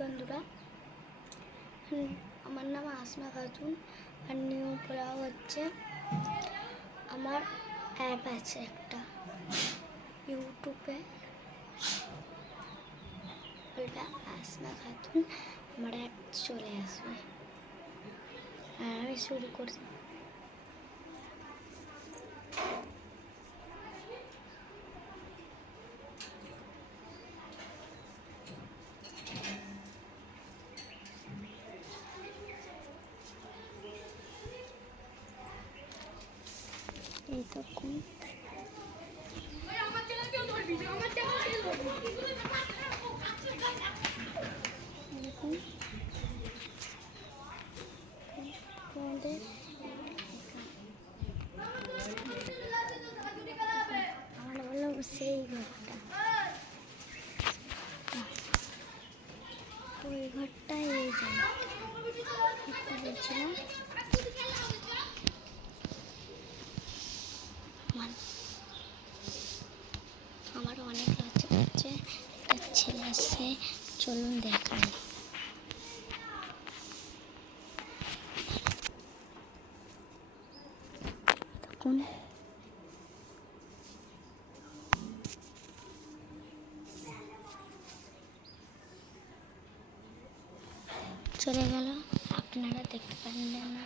বন্ধুরা, আমার নাম আসমা খাতুন আর নিউ ব্লগ হচ্ছে। আমার অ্যাপ আছে একটা ইউটিউবে, ওইটা আসমা খাতুন। আমার অ্যাপ চলে আসবে আর আমি শুরু করছি। এই তখন তোমাদের আমার বললো সেই ঘরটা, ওই ঘরটাই এই জায়গাটা বলছিলাম। আমার অনেক লজ্জা করছে, একটা ছেলে আসছে, চলুন দেখাই। তখন চলে গেল, আপনারা দেখতে পারেন না।